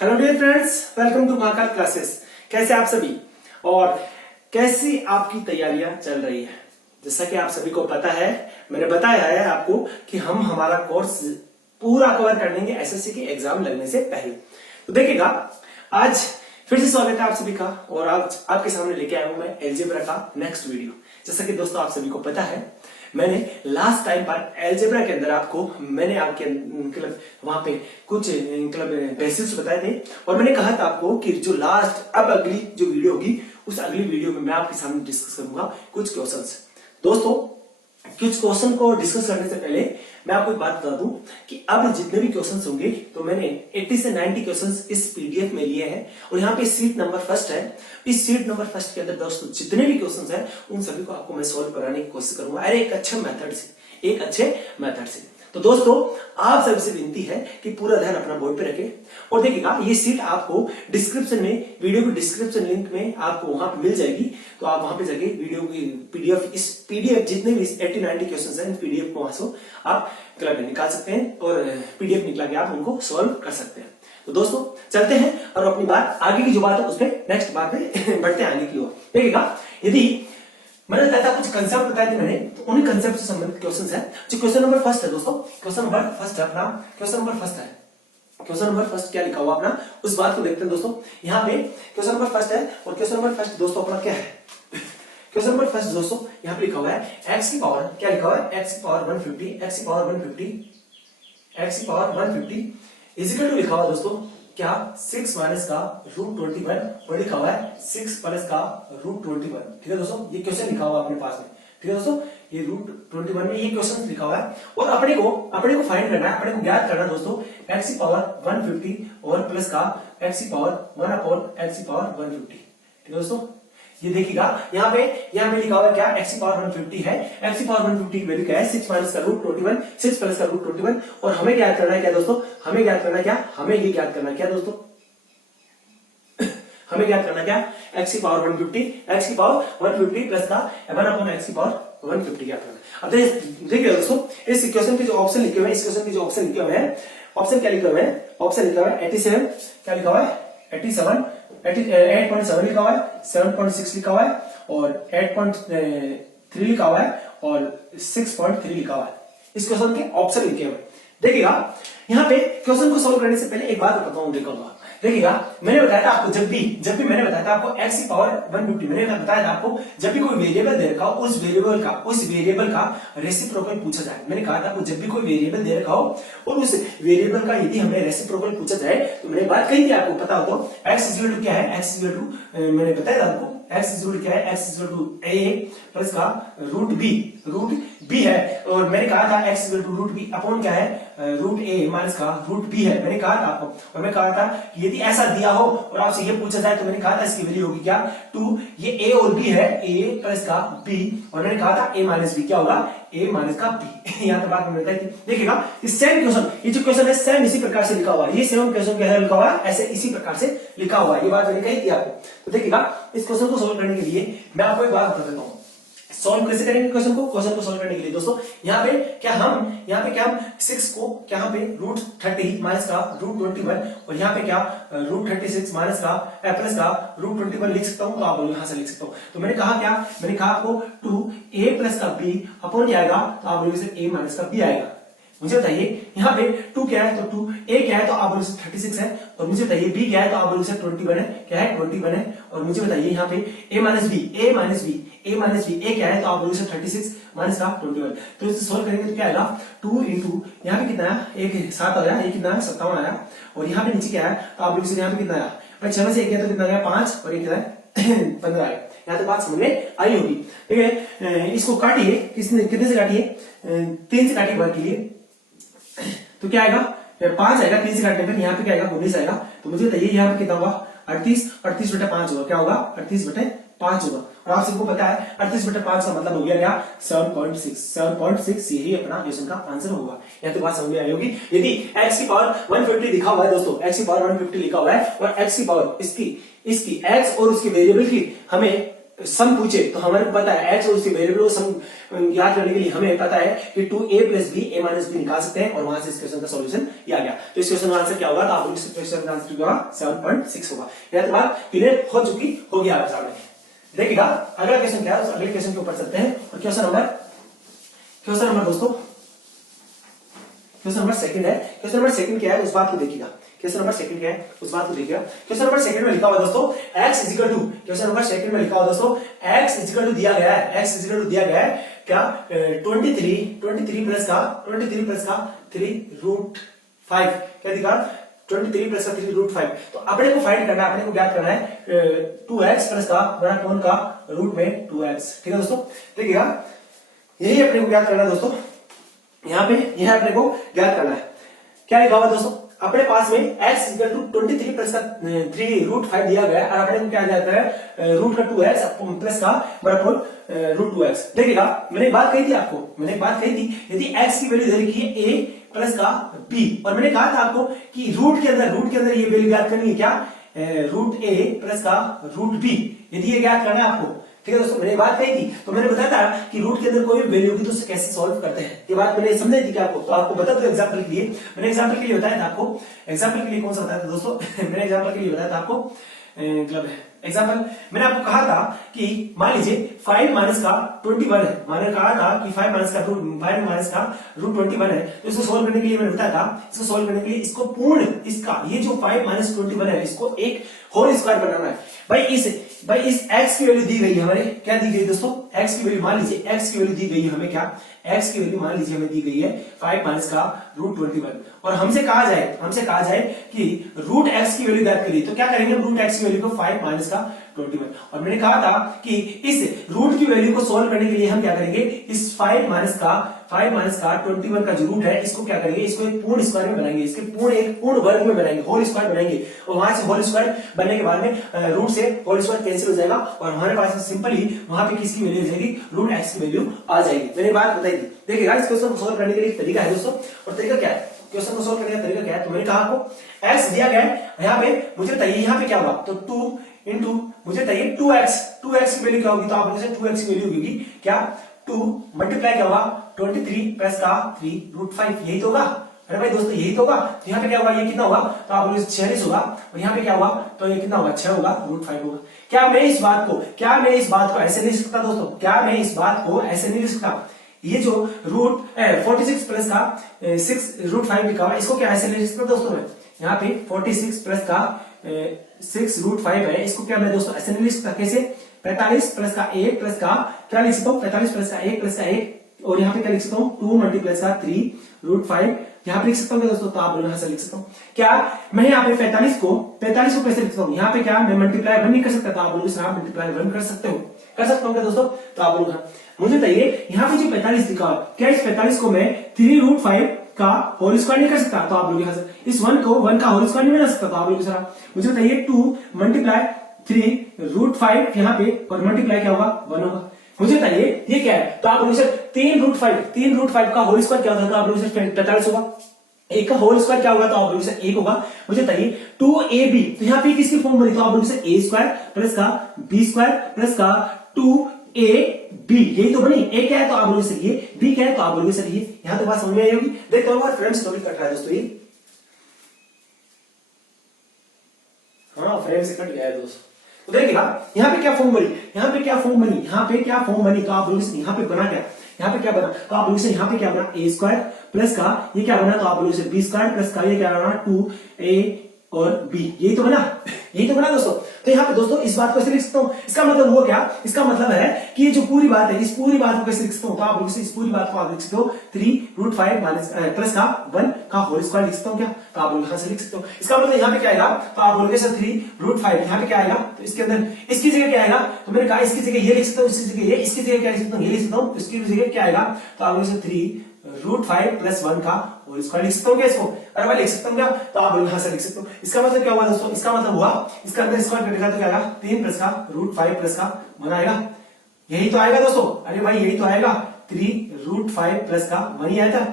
Hello dear friends, welcome to Mahakal classes. कैसे आप सभी और कैसी आपकी तैयारियां चल रही है। जैसा कि आप सभी को पता है, मैंने बताया है आपको कि हम हमारा कोर्स पूरा कवर कर लेंगे एसएससी के एग्जाम लगने से पहले। तो देखिएगा, आज फिर से स्वागत है आप सभी का और आज आपके सामने लेके आया हूं मैं अलजेब्रा का नेक्स्ट वीडियो। जैसा कि दोस्तों आप सभी को पता है, मैंने लास्ट टाइम पर अलजेब्रा के अंदर मैंने आपके मतलब वहां पे कुछ मतलब बेसिक्स बताए थे और मैंने कहा था आपको कि जो लास्ट अब अगली जो वीडियो होगी उस अगली वीडियो में मैं आपके सामने डिस्कस करूंगा कुछ क्वेश्चंस। दोस्तों, कुछ क्वेश्चन को डिस्कस करने से पहले मैं आपको एक बात बता दूं कि अब जितने भी क्वेश्चंस होंगे तो मैंने 80 से 90 क्वेश्चंस इस पीडीएफ में लिए हैं और यहाँ पे सीट नंबर फर्स्ट है। इस सीट नंबर फर्स्ट के अंदर दोस्तों जितने भी क्वेश्चंस हैं उन सभी को आपको मैं सॉल्व कराने की कोशिश करूंगा, अरे एक अच्छे मेथड से। तो दोस्तों, आप सभी से विनती है कि पूरा ध्यान अपना बोर्ड पे रखें और देखिएगा, ये सीट आपको डिस्क्रिप्शन में, वीडियो के डिस्क्रिप्शन लिंक में आपको वहां पे मिल जाएगी। तो आप वहां पे जाके वीडियो की पीडीएफ, इस पीडीएफ जितने भी 80-90 क्वेश्चंस हैं, इन पीडीएफ को वहां से आप निकाल सकते हैं और पीडीएफ निकाल के आप उनको सॉल्व कर सकते हैं। तो दोस्तों चलते हैं और अपनी बात आगे की जो बात है उस पर नेक्स्ट बात में बढ़ते हैं आगे की ओर। देखिएगा, यदि मैंने बताया था कुछ कंसेप्ट बताए थे मैंने, तो उन्हीं कंसेप्ट से संबंधित क्वेश्चंस है। जो क्वेश्चन नंबर फर्स्ट है दोस्तों, क्वेश्चन नंबर फर्स्ट है अपना, क्वेश्चन नंबर फर्स्ट क्या लिखा हुआ अपना, उस बात को देखते हैं दोस्तों। यहाँ पे क्वेश्चन नंबर फर्स्ट है और क्वेश्चन नंबर फर्स्ट दोस्तों अपना क्या है, क्वेश्चन नंबर फर्स्ट दोस्तों यहाँ पे लिखा हुआ है एक्स की पावर, क्या लिखा हुआ है, एक्स की पावर 150, एक्स की पावर 150 इज इक्वल टू लिखा हुआ दोस्तों क्या, 6 माइनस का √21 और लिखा हुआ है 6 प्लस का √21। ठीक है दोस्तों, ये क्वेश्चन लिखा हुआ अपने पास में। ठीक है दोस्तों, ये √21 में ये क्वेश्चन लिखा हुआ है और अपने को फाइंड करना है, अपने को ज्ञात करना है दोस्तों x की पावर 150 और प्लस का x की पावर 1/x की पावर 150। ठीक है दोस्तों, ये देखिएगा यहाँ पे लिखा हुआ है क्या, x की पावर 150 है, x की पावर 150 की वैल्यू क्या है, 6 माइनस का √21, 6 प्लस का √21 और हमें ज्ञात करना है क्या दोस्तों, हमें ज्ञात करना क्या, हमें ये ज्ञात करना क्या दोस्तों, हमें ज्ञात करना क्या, x की पावर 150, x की पावर 150 प्लस का 1/x की पावर 150 ज्ञात करना। अब देखिए दोस्तों, इस इक्वेशन के जो ऑप्शन लिखे हुए हैं, इस क्वेश्चन के जो ऑप्शन लिखे हुए हैं, ऑप्शन क्या लिखे हुए हैं, ऑप्शन लिखा हुआ है 87, क्या लिखा हुआ है 87, 8.7 लिखा हुआ है, 7.6 लिखा हुआ है और 8.3 लिखा हुआ है और 6.3 लिखा हुआ है। इस क्वेश्चन के ऑप्शन लिखे हुए। देखिएगा, यहाँ पे क्वेश्चन को सॉल्व करने से पहले एक बात बताता हूँ। देखिएगा, मैंने बताया था आपको, जब भी मैंने बताया था आपको x की पावर 150, मैंने बताया था आपको जब भी कोई वेरिएबल दे रखा हो उस वेरिएबल का रेसिप्रोकल पूछा जाए। मैंने कहा था आपको जब भी कोई वेरिएबल दे रखा हो और उस वेरिएबल का यदि हमें रेसिप्रोकल पूछा जाए तो मैंने बात कही थी आपको, पता हो तो x इक्वल टू क्या है, x इक्वल टू मैंने बताया था आपको x इक्वल टू क्या है, x equal to a plus का √b है और मैंने कहा था x equal to √b upon क्या है, √a माइनस का √b है। मैंने कहा था आपको और मैं कहा था कि यदि ऐसा दिया हो और आपसे ये पूछा जाए तो मैंने कहा था इसकी वैल्यू होगी क्या, 2, ये a और b है, a प्लस का b और मैंने कहा था a माइनस b क्या होगा, a माइनस का b। यहाँ तक बात मैंने बताई थी। देखिएगा, ये सेम क्वेश्चन, ये जो क्वेश्चन है सेम इसी प्रकार से लिखा हुआ है, ये सेम क्वेश्चन कैसे लिखा हुआ है, ऐसे इसी प्रकार से लिखा हुआ है। ये बात मैंने कही थी आपको। तो देखिएगा, इस क्वेश्चन को सोल्व करने के लिए मैं आपको एक बात बता देता हूँ। सॉल्व कैसे करेंगे क्वेश्चन को सॉल्व करने के लिए दोस्तों, यहाँ पे क्या हम 6 को यहाँ पे √30 माइनस का √21 और यहाँ पे क्या √36 माइनस का प्लस का √21 लिख सकता हूँ। तो आप यहाँ से लिख सकता हूँ। तो मैंने कहा आपको 2a प्लस का b अपॉन क्या आएगा, तो आप बोलोगे a माइनस का b आएगा। मुझे बताइए यहाँ पे 2 क्या है, तो 2a क्या है तो आप बोलोगे 36 है और मुझे बताइए b क्या है तो आप बोलोगे 21 है, क्या है 21 है और मुझे बताइए यहाँ पे a माइनस b a क्या है तो आप बोलोगे 36 माइनस का 21। तो इसे सोल्व करेंगे तो क्या आएगा, 2 इंटू यहाँ पे कितना है, एक 7 आया, ये कितना है 57 आया और यहाँ पे नीचे क्या है तो आप बोलोगे यहाँ पे कितना आया भाई, 6 में से 1 गया तो कितना आया 5 और 1 कितना है 15 आया। यहाँ तक बात समझ में आई होगी। ठीक है, इसको काटिए, कितने से काटिए, 3 से काटिए वर्ग के लिए तो क्या आएगा 5 आएगा, 3 से काटने पर यहाँ पे क्या आएगा 19 आएगा। तो मुझे बताइए यहाँ पे कितना होगा 38/5 होगा, क्या होगा 38/5 होगा और आप सबको पता है 38/5 का मतलब हो गया क्या 7.6 यही अपना क्वेश्चन का आंसर होगा। यहाँ तो बात समझ में आई होगी। यदि x की पावर 150 लिखा हुआ है दोस्तों, x की पावर 150 लिखा हुआ है और x की पावर इसकी x और उसके वेरिएबल की हमें सम पूछे तो हमारे को पता है एक्स और उसकी वेरिएबल को सम याद करने के लिए हमें पता है कि 2a plus B a minus B निकाल सकते हैं और वहां से इस क्वेश्चन का सॉल्यूशन ये आ गया। तो इस क्वेश्चन का आंसर क्या होगा? तो आप इस क्वेश्चन का आंसर होगा 7.6 होगा। यह तो बात क्लियर हो चुकी होगी आपके सामने। देखिएगा अगला क्वेश्चन क्या है, उस अगले क्वेश्चन के ऊपर चलते हैं। और क्वेश्चन नंबर दोस्तों क्वेश्चन नंबर सेकंड है। क्वेश्चन नंबर सेकंड क्या है उस बात को देखिएगा। क्वेश्चन नंबर सेकंड क्या है उस बात को देखिएगा। क्वेश्चन नंबर सेकंड में लिखा हुआ दोस्तों x is equal to, question number second में लिखा हुआ दोस्तों x इज इक्वल टू दिया गया है, x इज इक्वल टू दिया गया है क्या 23 प्लस का 3 रूट 5 क्या दिखा 23 प्लस का 3 रूट 5। तो अपने को फाइंड करना है, अपने को ज्ञात करना है 2x प्लस का बड़ा कौन का रूट में 2x। ठीक है दोस्तों, देखिएगा यही अपने को ज्ञात करना है दोस्तों। यहाँ पे यह अपने को ज्ञात करना है। क्या लिखा हुआ दोस्तों अपने पास में x इक्वल टू 23 प्लस का 3 रूट 5 दिया गया है और अपने को क्या जाता है रूट का 2x प्लस का बराबर रूट 2x। देखिएगा मैंने बात कही थी आपको, यदि x की वैल्यू दे रखी है a प्लस का b और मैंने कहा था आपको कि रूट के अंदर ये वैल्यू ज्ञात करनी है क्या रूट a प्लस का रूट b, यदि ये ज्ञात करना है आपको। ठीक है दोस्तों, मैंने बात कही थी तो मैंने बताया था कि रूट के अंदर कोई भी वैल्यू होगी तो उसे कैसे सॉल्व करते हैं, ये बात मैंने समझाई थी क्या आपको। तो आपको बता दो एग्जांपल के लिए, मैंने एग्जांपल के लिए बताया था आपको। एग्जांपल के लिए कौन सा बताया था दोस्तों मैंने एग्जांपल के लिए बताया था आपको मतलब एग्जांपल मैंने आपको कहा था कि मान लीजिए 5 माइनस का 21 है। मैंने कहा था कि 5 माइनस का रूट 21 है। तो इसको सोल्व करने के लिए मैंने बताया था, इसको सोल्व करने के लिए इसको पूर्ण इसका ये जो 5 माइनस 21 है इसको एक होल स्क्वायर बनाना है। भाई इस x की वैल्यू दी गई है हमारे, क्या दी गई दोस्तों x की वैल्यू, मान लीजिए x की वैल्यू दी गई है हमें, क्या x की वैल्यू मान लीजिए हमें दी गई है 5 माइनस का रूट 21 और हमसे कहा जाए कि रूट x की वैल्यू ज्ञात करिए। तो क्या करेंगे रूट x की वैल्यू को 5 माइनस का 21 और मैंने कहा था कि इस रूट की वैल्यू को सोल्व करने के लिए हम क्या करेंगे इस 5 माइनस का 21 का जो रूट है इसको क्या करेंगे इसको एक पूर्ण स्क्वायर में बनाएंगे, इसके पूर्ण वर्ग में बनाएंगे, होल स्क्वायर बनाएंगे और वहां से होल स्क्वायर बनने के बाद में रूट से होल स्क्वायर कैंसिल हो जाएगा और हमारे पास सिंपली वहां पे किसकी वैल्यू आ जाएगी रूट x की वैल्यू आ जाएगी। मैंने बात बताई थी। देखिएगा इस क्वेश्चन को सोल्व करने के लिए एक तरीका है दोस्तों, और तरीका क्या है क्वेश्चन को सोल्व करने का तरीका क्या है तो मैंने कहा आपको x दिया गया है, यहाँ पे मुझे चाहिए यहाँ पे क्या होगा तो 2 इंटू मुझे चाहिए 2x की वैल्यू क्या होगी तो आप लोगों से 2x की वैल्यू होगी क्या 2 मल्टीप्लाई क्या होगा 23 प्लस का 3 रूट 5, यही तो होगा। अरे भाई दोस्तों यही तो होगा। तो यहाँ पे क्या होगा ये कितना होगा तो आप लोगों से 46 होगा और यहाँ पे क्या होगा तो ये कितना होगा 6 होगा रूट 5 होगा। क्या मैं इस बात को ऐसे नहीं लिख सकता दोस्तों, क्या मैं इस बात को ऐसे नहीं लिख सकता, ये जो रूट 46 प्लस का 6 रूट 5 लिखा हुआ इसको क्या ऐसे लिख सकता दोस्तों मैं, यहाँ पे 46 प्लस का 6 रूट 5 है, इसको क्या मैं दोस्तों ऐसे नहीं लिख सकता, कैसे 45 प्लस का 1 प्लस का क्या लिख सकता हूँ 45 प्लस का 1 प्लस का 1 और यहाँ पे क्या लिख सकता हूँ 2 मल्टीप्लस का 3 रूट 5 यहाँ पे लिख सकता हूँ दोस्तों। तो आप लोग यहाँ से लिख सकता हूँ क्या मैं यहाँ पे 45 को कैसे लिख सकता हूँ, यहाँ पे क्या मैं मल्टीप्लाई 1 नहीं कर सकता तो आप लोग इसमें मल्टीप्लाई 1 कर सकते हो क्या दोस्तों। तो आप लोग मुझे बताइए यहाँ पे जो 45 लिखा क्या इस 45 को मैं 3 रूट 5 का होल स्क्वायर नहीं कर सकता तो आप लोग यहाँ से इस 1 को 1 का होल स्क्वायर नहीं बना सकता तो आप लोग मुझे बताइए 2 मल्टीप्लाई 3 रूट 5 यहाँ पे और मल्टीप्लाई क्या होगा 1 होगा। मुझे बताइए ये क्या है तो आप लोगों से 3 रूट 5 का होल स्क्वायर क्या होता है तो आप लोगों से 45 होगा, एक का होल स्क्वायर क्या होगा तो आप लोगों से 1 होगा। मुझे बताइए 2ab तो यहाँ पे किसकी फॉर्म बनी तो आप लोगों से a स्क्वायर प्लस का b स्क्वायर प्लस का 2ab यही तो बनी। a क्या है तो आप लोगों से ये, b क्या है तो आप लोगों से ये। यहाँ तो बात समझ में आई होगी। देखते हो फ्रेंड्स टॉपिक कट रहा है दोस्तों, ये हाँ फ्रेंड से कट गया है दोस्तों। तो देखिएगा यहाँ पे क्या फॉर्म बनी तो आप लोगों से यहाँ पे बना क्या, यहाँ पे क्या बना तो आप लोगों से यहाँ पे क्या बना a स्क्वायर प्लस का ये क्या बना तो आप लोगों से b स्क्वायर प्लस का ये क्या बना 2a और b, यही तो बना दोस्तों। तो यहाँ पे दोस्तों इस बात को ऐसे लिख सकता हूँ, इसका मतलब हुआ क्या, इसका मतलब है कि ये जो पूरी बात है इस पूरी बात को कैसे लिख सकता हूँ तो आप लोग इस पूरी बात को आप लिख सकते हो 3 रूट 5 माइनस प्लस का 1 का होल स्क्वायर लिख सकता हूँ क्या तो आप लोग यहाँ से लिख सकते हो। इसका मतलब यहाँ पे क्या आएगा तो आप बोलोगे सर 3 रूट 5 यहाँ पे क्या आएगा तो इसके अंदर इसकी जगह क्या आएगा तो मैंने कहा इसकी जगह ये लिख सकता हूँ, इसकी जगह ये, इसकी जगह क्या लिख सकता हूँ ये लिख सकता हूँ, इसकी जगह क्या आएगा तो आप लोग 3 रूट 5 प्लस 1 का होल स्क्वायर लिख सकता हूँ क्या इसको, अरे मैं लिख सकता हूँ क्या तो आप लोग यहाँ से लिख सकते हो। इसका मतलब क्या हुआ दोस्तों, इसका मतलब हुआ इसका अंदर स्क्वायर कटेगा तो क्या आएगा 3 प्लस का रूट 5 प्लस का 1 आएगा, यही तो आएगा दोस्तों। अरे भाई यही तो आएगा 3 रूट 5 प्लस का 1 ही आया था।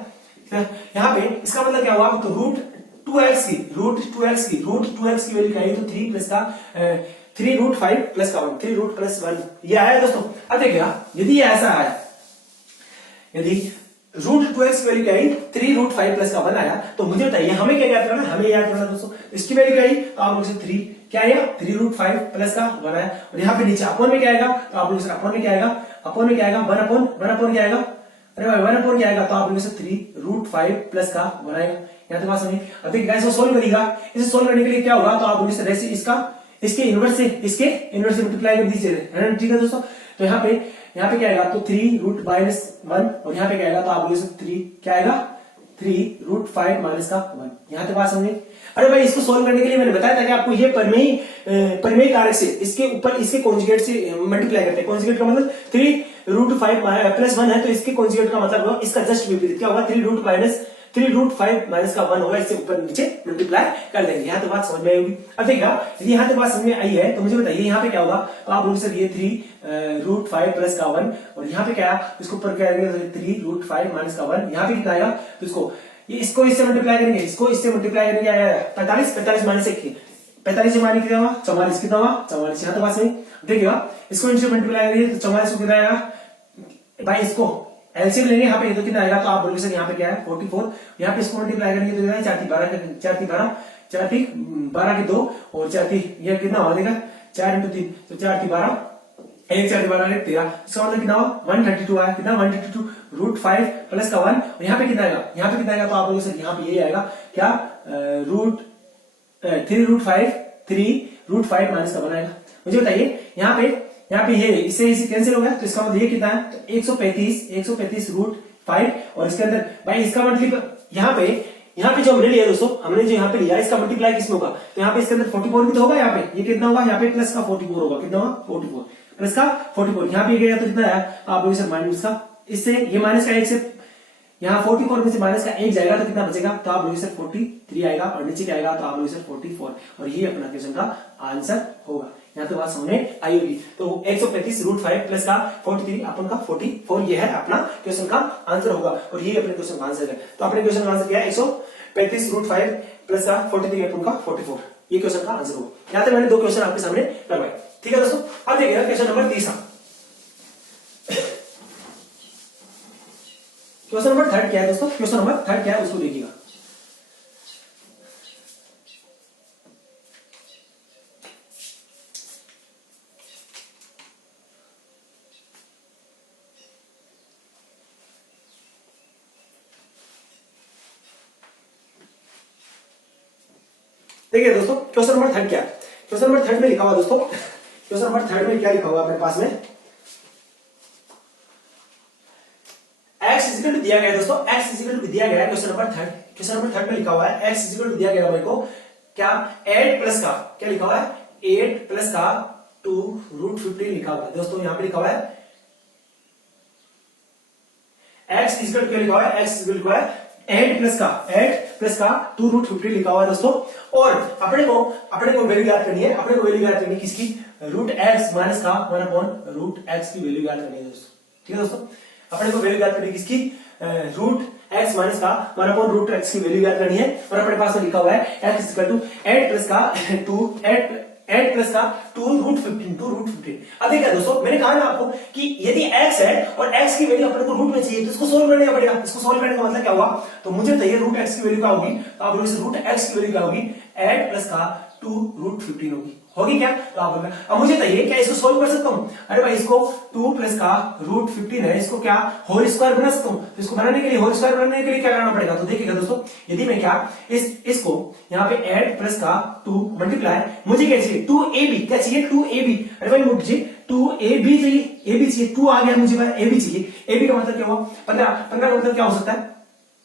यहाँ पे इसका मतलब क्या हुआ तो रूट 2x की वैल्यू क्या आई तो 3√5 प्लस का 1, 3 रूट प्लस 1 ये आया दोस्तों। अब देखिएगा यदि ये ऐसा आया, यदि √2x वैल्यू क्या आई 3√5 प्लस का 1 आया, तो मुझे बताइए हमें क्या याद करना, हमें याद करना दोस्तों इसकी वैल्यू क्या आई, तो आप लोग से 3 क्या आएगा 3√5 प्लस का 1 आया, और यहाँ पे नीचे अपॉन में क्या आएगा, तो आप लोग से अपॉन में क्या आएगा, अपॉन में क्या आएगा 1 क्या आएगा, अरे भाई 1 क्या आएगा, तो आप लोग से 3√5 प्लस का 1 आएगा। यहाँ तो बात समझिए। अब देखिए इसको सोल्व करिएगा, इसे सोल्व करने के लिए क्या होगा, तो आप लोग से इसके इनवर्स से मल्टीप्लाई कर दीजिए, है ना, ठीक है दोस्तों। तो यहाँ पे क्या आएगा, तो 3√-1 और यहाँ पे क्या आएगा, तो आप लोग 3 क्या आएगा 3√5 माइनस का 1। यहाँ तक बात समझे। अरे भाई इसको सोल्व करने के लिए मैंने बताया था कि आपको ये परिमेय कारक से इसके ऊपर इसके कॉन्जुगेट से मल्टीप्लाई करते हैं। कॉन्जुगेट का मतलब 3√5 प्लस 1 है, तो इसके कॉन्जुगेट का मतलब इसका जस्ट विपरीत क्या होगा, 3√5 माइनस का 1 होगा, इससे ऊपर नीचे मल्टीप्लाई कर देंगे। यहाँ तो बात समझ में आएगी। अब देखिएगा यदि यहाँ तो बात समझ में आई है, तो मुझे बताइए यहाँ पे क्या होगा, तो आप लोग सर ये 3√5 प्लस का 1 और यहाँ पे क्या है, इसको ऊपर क्या आएगा 3√5 माइनस का 1, यहाँ पे कितना आएगा, तो इसको इससे मल्टीप्लाई करेंगे, इसको इससे मल्टीप्लाई करेंगे, आया 45 माइनस 1, 45 से माइनस कितना हुआ 44, कितना हुआ 44। यहाँ तो बात सही। देखिएगा इसको इनसे मल्टीप्लाई करिए तो 44 को कितना आएगा, भाई इसको एलसीएम लेंगे यहाँ पे, तो कितना आएगा, तो आप बोलोगे सर यहाँ पे क्या है 44, यहाँ पे इसको मल्टीप्लाई करेंगे तो कितना है 4 3 12 के 2 और 4 3 ये कितना हो जाएगा 4 × 3, तो 4 3 12 1 4 12 13, इसका मतलब कितना हुआ 132 आया, कितना 132√5 प्लस का 1 और यहाँ पे कितना आएगा, यहाँ पे कितना आएगा, तो आप बोलोगे सर यहाँ पे ये आएगा क्या 3√5 माइनस का 1 आएगा। मुझे बताइए यहाँ पे ये इससे कैंसिल हो गया, तो इसका मतलब ये कितना है, तो 135√5 और इसके अंदर भाई इसका मल्टीप्लाई यहाँ पे जो हमने लिया दोस्तों, हमने जो यहाँ पे लिया इसका मल्टीप्लाई किसमें होगा, तो यहाँ पे इसके अंदर 44 भी तो होगा, यहाँ पे ये कितना होगा, यहाँ पे प्लस का 44 होगा, कितना होगा 44 प्लस का 44, यहाँ पे गया तो कितना आया, तो आप लोग सर माइनस का इससे ये माइनस का 1 से यहाँ 44 में से माइनस का 1 जाएगा तो कितना बचेगा, तो आप लोग सर 43 आएगा और नीचे क्या आएगा, तो आप लोग सर 44 और ये अपना क्वेश्चन का आंसर होगा। यहाँ तो बात समझ में आई होगी। तो 135√5 प्लस का 43 अपन का 44 ये है अपना क्वेश्चन का आंसर होगा और ये अपने क्वेश्चन का आंसर है। तो अपने क्वेश्चन का आंसर क्या है 135√5 प्लस का 43 अपन का 44, ये क्वेश्चन का आंसर होगा। यहाँ तक मैंने 2 क्वेश्चन आपके सामने करवाए, ठीक है दोस्तों। अब देखिएगा क्वेश्चन नंबर 3, क्वेश्चन नंबर 3 क्या है दोस्तों, क्वेश्चन नंबर 3 क्या है उसको देखिएगा। देखिए दोस्तों क्वेश्चन नंबर 3 क्या है, क्वेश्चन नंबर 3 में लिखा हुआ दोस्तों, क्वेश्चन नंबर 3 में क्या लिखा हुआ अपने पास में, x इक्वल टू दिया गया है दोस्तों, x इक्वल टू दिया गया है क्वेश्चन नंबर 3, क्वेश्चन नंबर 3 में लिखा हुआ है x इक्वल टू दिया गया है को क्या 8 प्लस का क्या लिखा हुआ है 8 प्लस का 2√15 लिखा हुआ है दोस्तों। यहाँ पे लिखा हुआ है x इक्वल टू क्या लिखा हुआ है, x इक्वल टू 8 प्लस का 2√15 लिखा हुआ है दोस्तों। और अपने को वैल्यू याद करनी है, अपने को वैल्यू याद करनी है किसकी, √x माइनस का 1/√x की वैल्यू याद करनी है दोस्तों, ठीक है दोस्तों। अपने को वैल्यू याद करनी है किसकी, √x माइनस का 1/√x की वैल्यू याद करनी है। और अपने पास में लिखा हुआ है x इक्वल टू 8 प्लस का 2√15। अब देखिए दोस्तों मैंने कहा ना आपको कि यदि x है और x की वैल्यू अपने को रूट में चाहिए तो इसको सोल्व करने पड़ेगा। इसको सोल्व करने का मतलब क्या हुआ, तो मुझे बताइए √x की वैल्यू क्या होगी, तो आप लोग √x की वैल्यू क्या होगी 8 प्लस का 2√15 होगी क्या, तो आप बोलोगे अब मुझे बताइए क्या इसको सोल्व कर सकता हूं, अरे भाई इसको 2 प्लस का √15 है, इसको क्या होल स्क्वायर बना सकता हूं, तो इसको बनाने के लिए होल स्क्वायर बनाने के लिए क्या करना पड़ेगा, तो देखिएगा दोस्तों यदि मैं क्या इसको यहाँ पे 8 प्लस का 2 मल्टीप्लाई मुझे क्या चाहिए 2ab, क्या चाहिए 2ab, अरे भाई मुझे 2ab चाहिए, ab चाहिए 2 आ गया मुझे ab चाहिए, ab का मतलब क्या हुआ 15 का मतलब क्या हो सकता है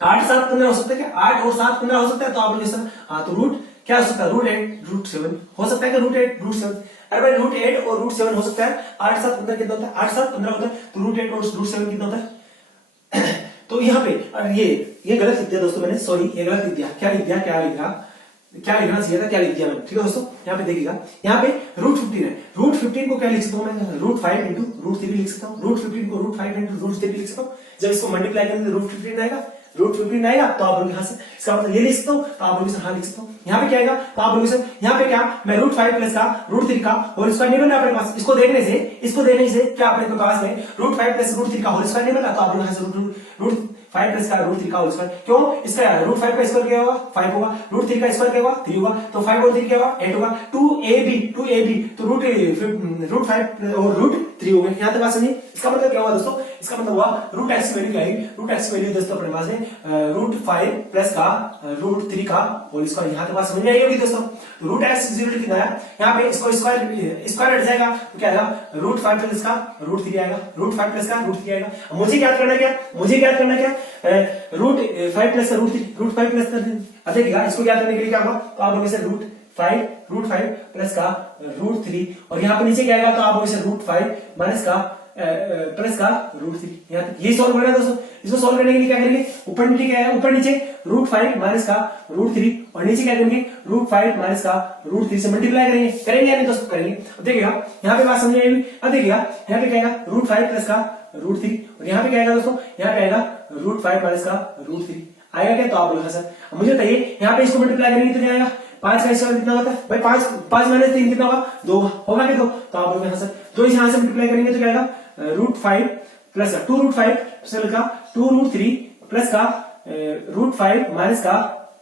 8 7 15 हो सकता है क्या, 8 और 7 15 हो सकता है, तो आप लोग हाँ तो रूट क्या हो सकता है √8 √7 हो सकता है क्या √8 √7, अरे भाई √8 और √7 हो सकता है, 8 7 15 कितना होता है 8 7 15 होता है, तो √8 और √7 कितना होता है तो यहाँ पे ये गलत लिख दिया दोस्तों मैंने, सॉरी ये गलत लिख दिया, क्या लिखना चाहिए था, क्या लिख दिया मैंने, ठीक है दोस्तों। यहाँ पे देखिएगा यहाँ पे √15 है, √15 को क्या लिख सकता हूँ मैं √5 × √3 लिख सकता हूँ, √15 को √5 × √3 लिख सकता हूँ, जब इसको मल्टीप्लाई करेंगे तो √15 आएगा, रूट 15 आएगा, तो आप लोग यहाँ से इसका मतलब ये लिख सकते हो, तो आप लोग इसे हाँ लिख सकते हो। यहाँ पे क्या आएगा, तो आप लोग इसे यहाँ पे क्या, मैं रूट 5 प्लस का रूट 3 का होल स्क्वायर नहीं बना अपने पास, इसको देखने से क्या अपने पास में रूट 5 प्लस रूट 3 का होल स्क्वायर नहीं बना, तो आप लोग यहाँ से रूट 5 प्लस का रूट 3 का होल स्क्वायर, क्यों, इसका रूट 5 का स्क्वायर क्या होगा 5 होगा, रूट 3 का स्क्वायर क्या होगा 3 होगा, तो 5 और 3 क्या होगा 8 होगा, 2ab तो रूट 5 और रूट 3 हो गए। यहाँ तक बात समझिए। इसका मतलब क्या हुआ दोस्तों, इसका मतलब हुआ रूट एक्स की वैल्यू क्या आएगी, रूट एक्स की वैल्यू दोस्तों अपने पास में रूट 5 प्लस का रूट 3 का होल स्क्वायर। यहाँ तक बात समझ में आई होगी दोस्तों। तो रूट एक्स इक्वल टू कितना है, यहाँ पे इसको स्क्वायर हट जाएगा तो क्या आएगा, रूट 5 प्लस का रूट 3 आएगा, रूट 5 प्लस का रूट 3 आएगा। मुझे क्या करना क्या, रूट 5 प्लस का रूट 5 प्लस का देखिएगा, इसको क्या करने के लिए क्या होगा, तो आप लोग इसे रूट 5 प्लस का रूट 3 और यहाँ पे नीचे क्या आएगा, तो आप लोग इसे रूट 5 माइनस का प्लस का रूट 3, यहाँ तक ये सॉल्व करना है दोस्तों। इसको सॉल्व करने के लिए क्या करेंगे, ऊपर नीचे क्या है, ऊपर नीचे रूट 5 माइनस का रूट 3 और नीचे क्या करेंगे, रूट 5 माइनस का रूट 3 से मल्टीप्लाई करेंगे या नहीं दोस्तों, करेंगे। अब देखिएगा यहाँ पे बात समझ आएगी। अब देखिएगा यहाँ पे क्या आएगा, रूट 5 प्लस का रूट 3 और यहाँ पे क्या आएगा दोस्तों, यहाँ पे आएगा रूट 5 माइनस का रूट 3 आएगा क्या, तो आप लोग सर मुझे बताइए यहाँ पे इसको मल्टीप्लाई करेंगे तो क्या आएगा, 5 का स्क्वायर कितना होता है भाई, 5 माइनस 3 कितना होगा 2 होगा क्या, तो आप लोग यहाँ सर 2 यहाँ से मल्टीप्लाई करेंगे तो क्या आएगा, रूट 5 प्लस 2 रूट 5 का 2 रूट 3 प्लस का रूट 5 माइनस का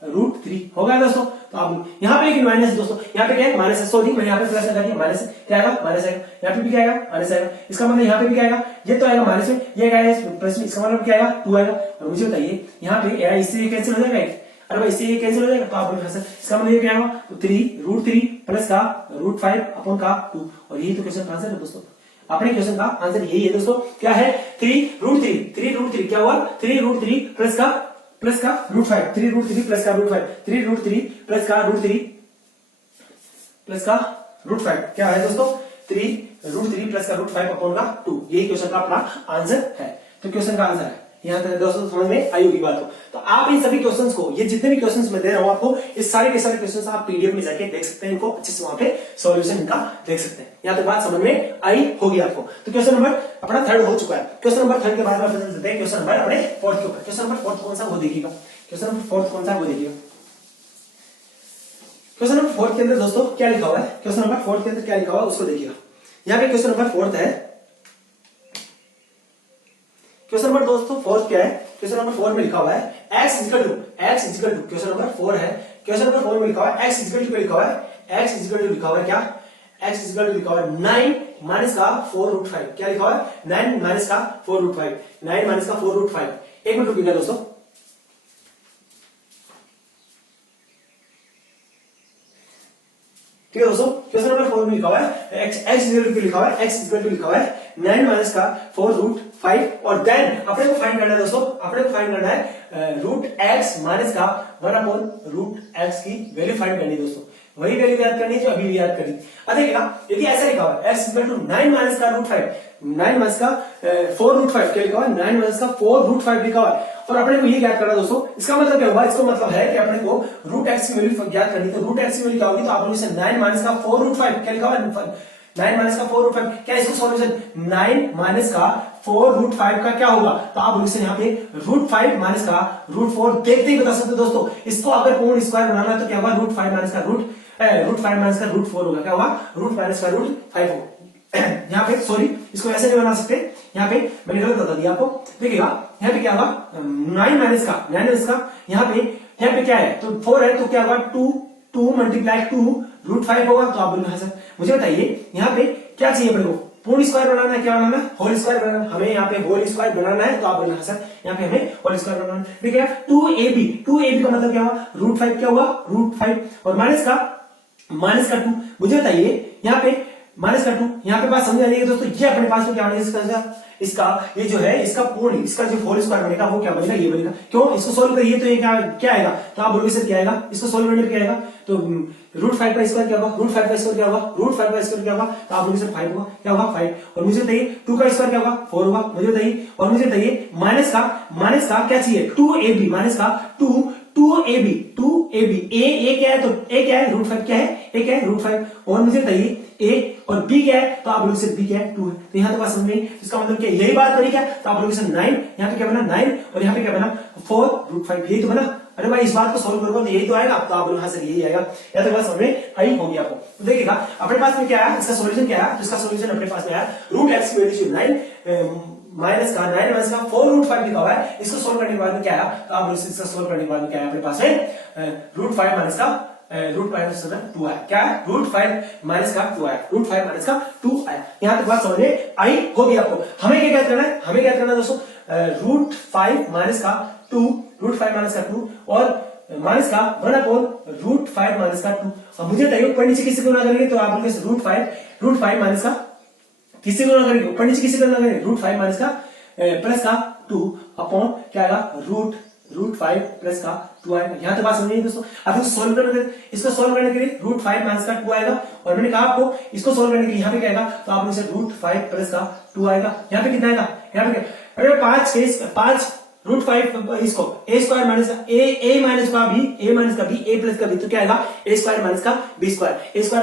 रूट 3 होगा दोस्तों। तो आप यहाँ पे लेकिन माइनस दोस्तों, यहाँ पे क्या है माइनस है, सॉरी मैंने यहाँ पे प्लस लगा दिया, माइनस क्या आएगा, माइनस आएगा, यहाँ पे भी क्या आएगा माइनस आएगा, इसका मतलब यहाँ पे भी क्या आएगा, ये तो आएगा माइनस में, ये आएगा प्लस में, इसका मतलब क्या आएगा 2 आएगा। और मुझे बताइए यहाँ पे इससे कैंसिल हो जाएगा, अरे भाई इससे ये कैंसिल हो जाएगा, तो आप इसका मतलब ये क्या होगा, तो 3 रूट 3 प्लस का रूट 5 अपॉन का 2 और यही तो क्वेश्चन का आंसर है दोस्तों। अपने क्वेश्चन का आंसर यही है दोस्तों, क्या है 3 रूट 3 क्या हुआ, 3 रूट 3 प्लस का रूट 5, 3 रूट 3 प्लस का रूट 5, 3 रूट 3 प्लस का रूट 3 प्लस का रूट 5 क्या है दोस्तों, 3 रूट 3 प्लस का रूट 5 अपॉन का 2, यही क्वेश्चन का अपना आंसर है। तो क्वेश्चन का आंसर है, यहाँ तक दोस्तों समझ में आई होगी बात हो। तो आप इन सभी क्वेश्चंस को, ये जितने भी क्वेश्चंस मैं दे रहा हूं आपको, इस सारे के सारे क्वेश्चंस आप पीडीएफ में जाके देख सकते हैं, इनको अच्छे से वहां पे सॉल्यूशन इनका देख सकते हैं। यहाँ तक बात समझ में आई होगी आपको। तो क्वेश्चन नंबर अपना 3 हो चुका है। क्वेश्चन नंबर 3 के बाद में चलते हैं क्वेश्चन नंबर अपने 4 के ऊपर। क्वेश्चन नंबर 4 कौन सा, वो देखिएगा। क्वेश्चन नंबर 4 कौन सा, वो देखिएगा। क्वेश्चन नंबर 4 के अंदर दोस्तों क्या लिखा हुआ है, क्वेश्चन नंबर 4 के अंदर क्या लिखा हुआ है उसको देखिएगा। यहाँ पे क्वेश्चन नंबर 4 है, क्वेश्चन नंबर दोस्तों 4 क्या है, क्वेश्चन नंबर 4 में लिखा हुआ है x equal to, question number 4 है, क्वेश्चन नंबर 4 में लिखा हुआ है x इक्वल टू लिखा हुआ है, x इक्वल टू लिखा हुआ है क्या, x इक्वल टू लिखा हुआ है 9 माइनस का 4 रूट 5, क्या लिखा हुआ है 9 माइनस का 4 रूट 5, 9 माइनस का 4 रूट 5। एक मिनट रुकिएगा दोस्तों, ठीक है दोस्तों। क्वेश्चन नंबर 4 में लिखा हुआ है x इक्वल टू लिखा हुआ है, x इक्वल टू लिखा हुआ है 9 माइनस का 4 रूट 5 और देन अपने को फाइंड करना है दोस्तों, अपने को फाइंड करना है रूट x माइनस का 1 अपॉन रूट x की वैल्यू फाइंड करनी है दोस्तों। वही वैल्यू याद करनी है जो अभी भी याद करी। अब देखिएगा यदि ऐसा लिखा हुआ है x इक्वल टू 9 माइनस का रूट 5, 9 माइनस का 4 रूट 5 क्या लिखा हुआ है, 9 माइनस का 4 रूट 5 लिखा हुआ है और अपने को ये ज्ञात करना दोस्तों। इसका मतलब क्या हुआ, इसका मतलब है कि अपने को रूट x की वैल्यू ज्ञात करनी, तो रूट x की वैल्यू क्या होगी, तो आप लोग इसे 9 माइनस का 4 रूट 5 क्या लिखा हुआ है, 9 माइनस का 4 रूट 5, क्या इसको सॉल्यूशन 9 माइनस का 4 रूट 5 का क्या होगा, तो आप लोग इसे यहाँ पे रूट 5 माइनस का रूट 4 देखते ही बता सकते हो दोस्तों। इसको अगर पूर्ण स्क्वायर बनाना है तो क्या होगा, रूट 5 माइनस का रूट 5 माइनस का रूट 4 होगा, क्या होगा रूट माइनस का रूट 5 होगा। यहाँ पे सॉरी इसको ऐसे नहीं बना सकते, यहाँ पे मैंने गलत बता दिया आपको। देखिएगा यहाँ पे क्या होगा 9 माइनस का यहाँ पे क्या है, तो 4 है तो क्या होगा 2 मल्टीप्लाई 2 रूट 5 होगा। तो आप बोलना है सर मुझे बताइए यहाँ पे क्या चाहिए अपने को, पूर्ण स्क्वायर बनाना है, क्या बनाना है होल स्क्वायर बनाना है, हमें यहाँ पे होल स्क्वायर बनाना है। तो आप बोलना है सर यहाँ पे हमें होल स्क्वायर बनाना है, ठीक है। 2ab का मतलब क्या हुआ, रूट 5 क्या हुआ रूट 5 और माइनस का 2। मुझे बताइए यहाँ पे माइनस का 2, यहाँ पे बात समझ आ रही है दोस्तों। ये अपने पास में क्या बनेगा, इसका ये जो है इसका पूर्ण, इसका जो होल स्क्वायर बनेगा वो क्या बनेगा, ये बनेगा। क्यों, इसको सोल्व करिए तो ये क्या आएगा, तो आप बोलोगे सर क्या आएगा, इसको सोल्व करने पर क्या आएगा, तो रूट 5 का स्क्वायर क्या होगा, रूट 5 का स्क्वायर क्या होगा, रूट 5 का स्क्वायर क्या होगा, तो आप बोलोगे सर 5 होगा, क्या होगा 5। और मुझे बताइए 2 का स्क्वायर क्या होगा 4 होगा, मुझे बताइए। और मुझे बताइए माइनस का क्या चाहिए 2ab, माइनस का 2ab 2ab ए क्या है, तो ए क्या है √5 क्या है, ए क्या है √5 और मुझे बताइए ए और बी क्या है, तो आप लोग से बी क्या है 2 है। तो यहाँ तो बात समझ में, इसका मतलब क्या यही बात बनी क्या, तो आप लोग से 9 यहाँ पे क्या बना 9 और यहाँ पे क्या बना 4√5 यही तो बना। अरे भाई इस बात को सोल्व करोगे तो यही तो आएगा, तो आप लोग यहाँ से यही आएगा। या तो बात समझ में आई होगी आपको। तो देखिएगा अपने पास में क्या है, इसका सोल्यूशन क्या है, तो इसका सोल्यूशन अपने पास में है √x की वैल्यू 9 माइनस का 9 माइनस का 4√5 लिखा हुआ है। इसको सोल्व करने के बाद में क्या है, तो आप इसका सोल्व करने के बाद में क्या है अपने पास है √5 माइनस का √2 आया। क्या है √5 माइनस का 2 आया, √5 माइनस का 2 आया। यहाँ तक बात समझ में आई होगी आपको। हमें क्या करना है, हमें क्या करना है दोस्तों, √5 माइनस का 2 √5 माइनस का 2 और माइनस का 1/√5 माइनस का 2। अब मुझे बताइए ऊपर नीचे किसी को ना करेंगे, तो आप लोग √5 माइनस का किसी को ना करेंगे, ऊपर नीचे किसी को ना करेंगे √5 माइनस का प्लस का 2 अपॉन क्या आएगा √5 प्लस का 2 आएगा। यहाँ तो बात समझिए दोस्तों। अब सोल्व करने, इसको सोल्व करने के लिए √5 माइनस का 2 आएगा और मैंने कहा आपको इसको सोल्व करने के लिए यहाँ पे क्या आएगा, तो आप इसे √5 प्लस का 2 आएगा। यहाँ पे कितना आएगा, यहाँ पे अरे 5 √5 इसको a² माइनस का a माइनस का b a माइनस का b a प्लस का b, तो क्या आएगा a² माइनस का b²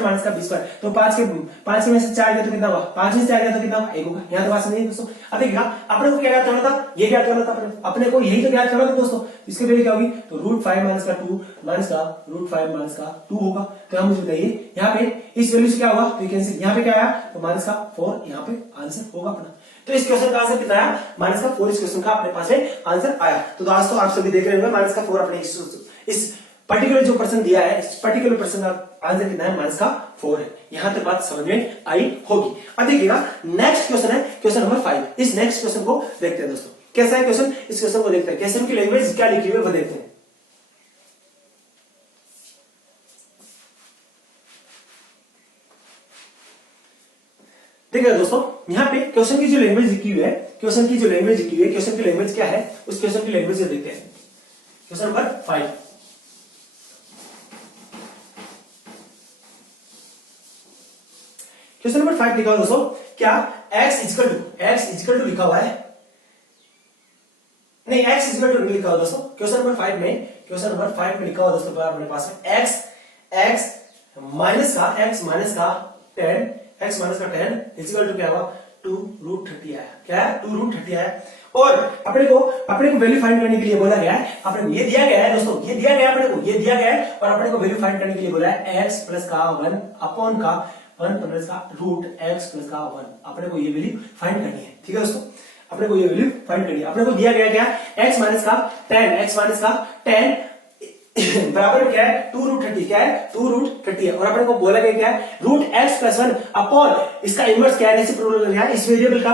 माइनस का b²। तो 5 में से 4 गया तो कितना होगा, 5 में से 4 गया तो कितना होगा 1 होगा। यहाँ तो बात समझिए दोस्तों। अब देखिएगा अपने को क्या ज्ञात करना था, ये ज्ञात करना था अपने को, यही तो ज्ञात करना था दोस्तों। इसके वैल्यू क्या होगी, तो √5 माइनस का 2 माइनस का √5 माइनस का 2 होगा। तो हम मुझे बताइए यहाँ पे इस वैल्यू से क्या होगा, तो कैंसिल, यहाँ पे क्या आया, तो माइनस का 4 यहाँ पे आंसर होगा अपना। तो इस क्वेश्चन का आंसर कितना आया, माइनस का 4 इस क्वेश्चन का अपने पास में आंसर आया। तो आज तो आप सभी देख रहे होंगे माइनस का 4 अपने इस पर्टिकुलर जो पर्सन दिया है, इस पर्टिकुलर पर्सन का आंसर कितना है, माइनस का 4 है। यहां तक बात समझ में आई होगी। अब देखिएगा नेक्स्ट क्वेश्चन है क्वेश्चन नंबर 5। इस नेक्स्ट क्वेश्चन को देखते हैं दोस्तों, कैसा है क्वेश्चन, इस क्वेश्चन को देखते हैं, क्वेश्चन की लैंग्वेज क्या लिखी हुई है वो देखते हैं। देखिए दोस्तों यहाँ पे क्वेश्चन की जो लैंग्वेज लिखी हुई है, क्वेश्चन की जो लैंग्वेज लिखी हुई है, क्वेश्चन की लैंग्वेज क्या है, उस क्वेश्चन की लैंग्वेज देखते हैं। क्वेश्चन नंबर 5, क्वेश्चन नंबर 5 लिखा हुआ दोस्तों, क्या x इक्वल टू लिखा हुआ है, नहीं x इक्वल टू लिखा हुआ दोस्तों। क्वेश्चन नंबर 5 में लिखा हुआ दोस्तों अपने पास में x माइनस का 10 इक्वल टू क्या होगा 2√30 आया। क्या है 2√30 आया। और अपने को वैल्यू फाइंड करने के लिए बोला गया है, अपने को ये दिया गया है दोस्तों, ये दिया गया है और अपने को वैल्यू फाइंड करने के लिए बोला है x प्लस का 1 अपॉन का 1 प्लस का √x प्लस का 1। अपने को ये वैल्यू फाइंड करनी है, ठीक है दोस्तों, अपने को ये वैल्यू फाइंड करनी है। अपने को दिया गया क्या, x माइनस का 10 बराबर में क्या है 2√30, क्या है 2√30 है। और अपने को बोला गया क्या है √x प्लस 1 अपॉन इसका इनवर्स क्या है, रेसिप्रोकल क्या है, इस वेरिएबल का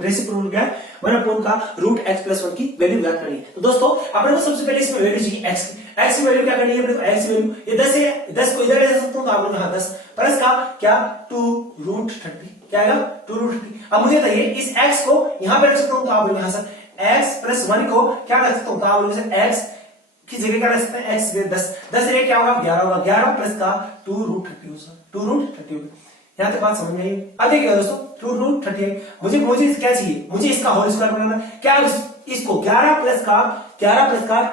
रेसिप्रोकल क्या है 1 अपॉन का √x प्लस 1 की वैल्यू ज्ञात करनी है। तो दोस्तों अपने को सबसे पहले इसमें वैल्यू चाहिए x की वैल्यू क्या करनी है अपने को, x की वैल्यू ये 10 है, 10 को इधर ले जा सकता हूं, तो आप लोग यहां 10 प्लस का क्या 2√30 क्या आएगा 2√30। अब मुझे बताइए इस x को यहां पे रख सकता हूं, तो आप लोग यहां से x प्लस 1 को क्या रख सकता हूं, तो आप लोग से x की जगह क्या रख सकते हैं, x 10 रे क्या होगा 11 होगा, 11 प्लस का 2√30 यहां तक बात समझ में आई। अब देखिए दोस्तों 2√30 मुझे क्या चाहिए, मुझे इसका होल स्क्वायर बनाना। क्या इसको 11 प्लस का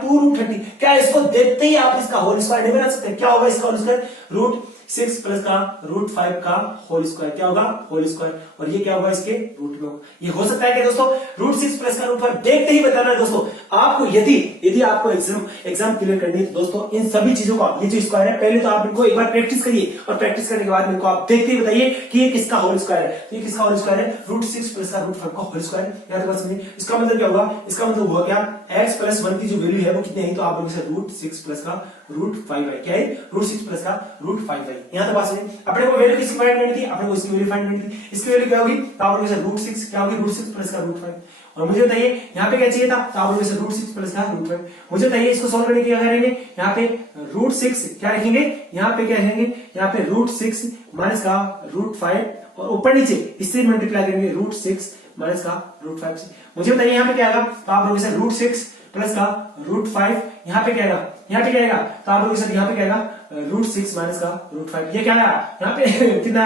2√30, क्या इसको देखते ही आप इसका होल स्क्वायर नहीं बना सकते? क्या होगा इसका होल स्क्वायर √6 प्लस का √5 का होल स्क्वायर, क्या होगा होल स्क्वायर, और ये क्या होगा इसके रूट में होगा। ये हो सकता है कि दोस्तों √6 प्लस का √5 देखते ही बताना है दोस्तों आपको। यदि आपको एग्जाम क्लियर करनी है तो दोस्तों इन सभी चीजों को ये जो स्क्वायर है पहले तो आप इनको एक बार प्रैक्टिस करिए, और प्रैक्टिस करने के बाद इनको आप देखते ही बताइए कि ये किसका होल स्क्वायर है। तो ये किसका होल स्क्वायर है √6 प्लस का √5 का होल स्क्वायर। याद रखना समझिए इसका मतलब क्या होगा, इसका मतलब हुआ क्या x प्लस 1 की जो वैल्यू है वो कितनी है, तो आप लोग इसे √6 प्लस का √5 है, क्या है √6 प्लस का √5 है। यहां तक बात समझिए। अपने को वैल्यू किसकी फाइंड करनी थी, अपने को इसकी वैल्यू फाइंड करनी थी। इसकी वैल्यू क्या होगी, तो आप लोग इसे √6 क्या होगी √6 प्लस का √5। और मुझे बताइए यहाँ पे क्या चाहिए था, तो आप लोग इसे √6 प्लस का √5। मुझे बताइए इसको सोल्व करने के क्या करेंगे, यहाँ पे √6 क्या रखेंगे, यहाँ पे क्या रखेंगे, यहाँ पे √6 माइनस का √5 और ऊपर नीचे इससे मल्टीप्लाई करेंगे √6 माइनस का √5 से। मुझे बताइए यहाँ पे क्या आएगा, तो आप लोग इसे √6 प्लस का √5 यहाँ पे क्या आएगा, तो आप लोग इसे यहाँ पे क्या आएगा √6 माइनस का √5। ये क्या आया यहाँ पे कितना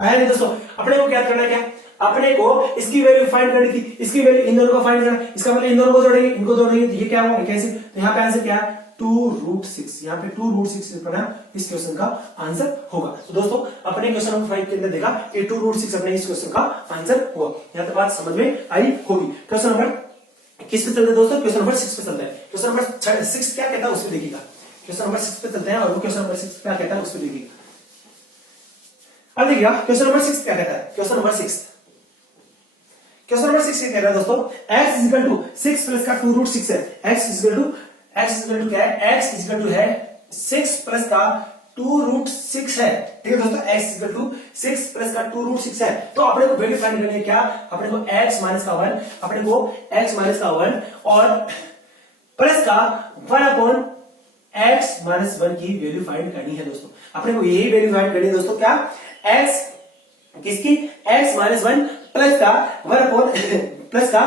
आया नहीं दोस्तों। अपने को क्या करना है, क्या अपने को इसकी वैल्यू फाइंड करनी थी, इसकी वैल्यू इन दोनों को फाइंड करना। इसका मतलब इन दोनों को जोड़ेंगे, इनको जोड़ेंगे तो ये क्या होगा कैसे, तो यहाँ पे आंसर क्या है 2√6, यहाँ पे 2√6 लिखना इस क्वेश्चन का आंसर होगा। तो दोस्तों अपने क्वेश्चन नंबर 5 के अंदर देखा कि 2√6 अपने इस क्वेश्चन का आंसर हुआ। यहाँ तक बात समझ में आई होगी। क्वेश्चन नंबर किस पे चलते हैं दोस्तों? क्वेश्चन नंबर 6 पे चलते हैं। क्वेश्चन नंबर 6 क्या कहता है उसमें देखिएगा। क्वेश्चन नंबर 6 पे चलते हैं और वो क्वेश्चन नंबर 6 क्या कहता है उसमें देखिएगा। अब देखिएगा क्वेश्चन नंबर 6 क्या कहता है। क्वेश्चन नंबर 6 क्या कह रहा है दोस्तों? x is equal to 6 plus का 2√6 है। x इज इक्वल टू क्या है? x इज इक्वल टू है 6 प्लस का 2√6 है। ठीक है दोस्तों, x is equal to 6 plus का 2√6 है। तो अपने को वैल्यू फाइंड करनी है क्या? अपने को x माइनस का 1, अपने को x माइनस का 1 और प्लस का 1 अपॉन x माइनस 1 की वैल्यू फाइंड करनी है दोस्तों। अपने को यही वैल्यू फाइंड करनी है दोस्तों। क्या? x किसकी? x माइनस 1 प्लस का 1 अपॉन प्लस का